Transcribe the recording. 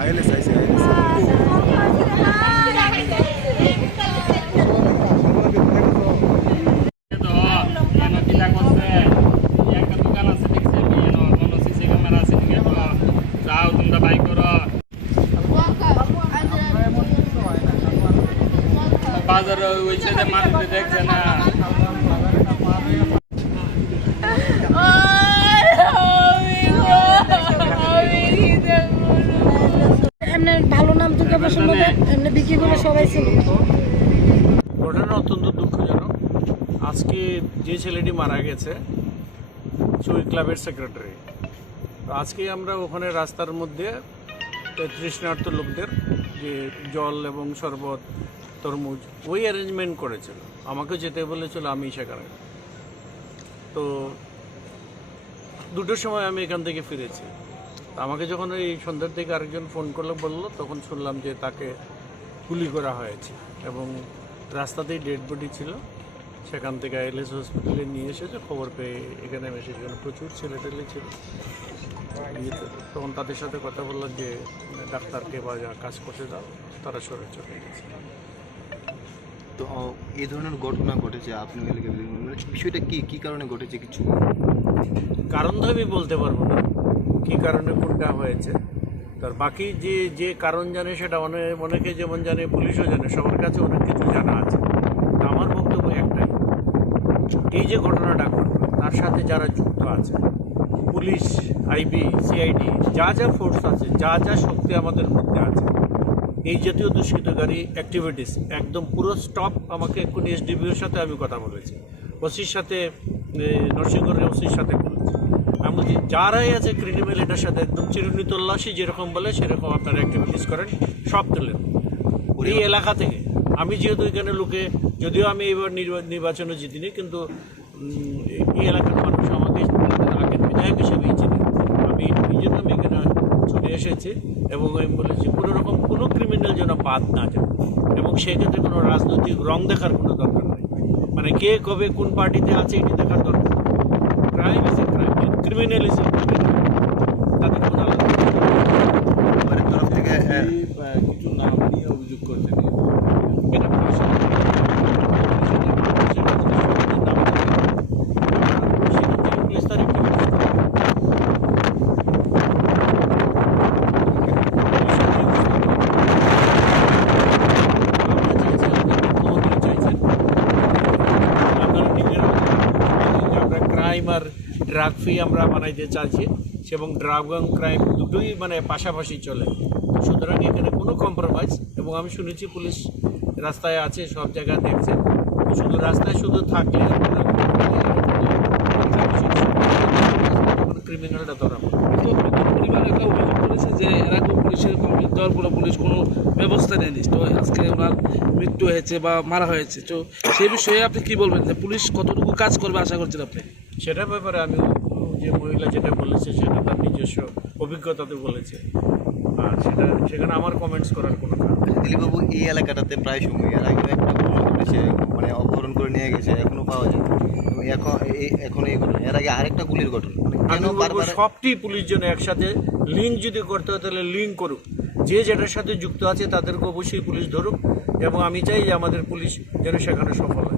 ILS আইসি ILS বাজার ওই সাইডে মাটিতে দেখছে না ভালো নাম দুর্গা প্রসন্ন এমনি বিক্রি করে সবাই ছিল। ঘটনা অত্যন্ত দুঃখজনক। আজকে যে ছেলেটি মারা গেছে চুই ক্লাবের সেক্রেটারি, আজকে আমরা ওখানে রাস্তার মধ্যে তৃষ্ণার্ত লোকদের যে জল এবং শরবত তরমুজ ওই অ্যারেঞ্জমেন্ট করেছিল, আমাকে যেতে বলেছিল, আমি সেখানে। তো 2টোর সময় আমি এখান থেকে ফিরেছি। আমাকে যখন এই সন্ধ্যার থেকে আরেকজন ফোন করলো বললো, তখন শুনলাম যে তাকে গুলি করা হয়েছে এবং রাস্তাতেই ডেড বডি ছিল। সেখান থেকে আইএলএস হসপিটালে নিয়ে এসেছে, খবর পেয়ে এখানে এসে সেখানে প্রচুর ছেলেটেলে ছিল। তখন তাদের সাথে কথা বললাম যে ডাক্তারকে বা যা কাজ করতে দাও, তারা সরে চলে গেছে। তো এই ধরনের ঘটনা ঘটেছে আপনি মানে বিষয়টা কি কারণে ঘটেছে কিছু কারণ তো আমি বলতে পারবো না কী কারণে কোনটা হয়েছে। তার বাকি যে কারণ জানে সেটা অনেকে যেমন জানে, পুলিশও জানে, সবার কাছে অনেক কিছু জানা আছে। আমার বক্তব্য একটাই, এই যে ঘটনাটা ঘটবে তার সাথে যারা যুক্ত আছে, পুলিশ, আইবি, সিআইডি, যা যা ফোর্স আছে, যা যা শক্তি আমাদের মধ্যে আছে, এই জাতীয় দুষ্কৃতকারী অ্যাক্টিভিটিস একদম পুরো স্টপ। আমাকে এক্ষুনি এসডিপিওর সাথে আমি কথা বলেছি, ওসির সাথে, নরসিংগড়ের ওসির সাথে বলেছি। আমি বলছি যারাই আছে ক্রিমিনাল এটার সাথে একদম চিরুনি তল্লাশি যেরকম বলে সেরকম আপনারা অ্যাক্টিভিটিস করেন, সব তুলেন এই এলাকা থেকে। আমি যেহেতু এখানে লোকে, যদিও আমি এবার নির্বাচনে জিতিনি, কিন্তু এই এলাকার মানুষ আমাকে আগের বিধায়ক হিসেবেই চিনি। আমি এই জন্য আমি এখানে চলে এসেছি এবং আমি বলেছি কোনো ক্রিমিনাল যেন বাদ না যায়, এবং সেক্ষেত্রে কোনো রাজনৈতিক রং দেখার কোনো দরকার নেই। মানে কে কবে কোন পার্টিতে আছে এটি দেখার দরকার। Crime is a crime, criminal is a criminal, তাদের কোনো আলাদা তরফ থেকে কিছু নাম নিয়ে অভিযোগ করতে নিয়ে এটা পুলিশ তার একটি ক্রাইম আর ড্রাগ ফ্রি আমরা বানাইতে চাইছি, এবং ড্রাগ এবং ক্রাইম দুটোই মানে পাশাপাশি চলে। সুতরাং এখানে কোনো কম্প্রোমাইজ, এবং আমি শুনেছি পুলিশ রাস্তায় আছে, সব জায়গায় দেখছে। শুধু রাস্তায় শুধু থাকলে ক্রিমিনালটা ধরা পরিবার একটা অভিযোগ করেছে যে এরা পুলিশের কমপ্লেন দেওয়ার পরে পুলিশ কোনো ব্যবস্থা নেয়নি, তো আজকে ওনার মৃত্যু হয়েছে বা মারা হয়েছে। তো সেই বিষয়ে আপনি কি বলবেন, যে পুলিশ কতটুকু কাজ করবে আশা করছেন আপনি? সেটার ব্যাপারে আমি, যে মহিলা যেটা বলেছে সেটা তার নিজস্ব অভিজ্ঞতাতে বলেছে, আর সেখানে আমার কমেন্টস করার কোনো কারণ নেই। দিলীপবাবু, এই এলাকাটাতে প্রায় সময় এর আগে একটা ঘটনা ঘটেছে, মানে অপহরণ করে নিয়ে গেছে, এখনো পাওয়া যায়। এখন এই ঘটনা, এর আগে আরেকটা গুলির ঘটনা, কেন আমি বলবো বারবার সবটি পুলিশ যেন একসাথে লিঙ্ক যদি করতে হয় তাহলে লিঙ্ক করুক, যে যেটার সাথে যুক্ত আছে তাদেরকে অবশ্যই পুলিশ ধরুক, এবং আমি চাই যে আমাদের পুলিশ যেন সেখানে সফল হয়।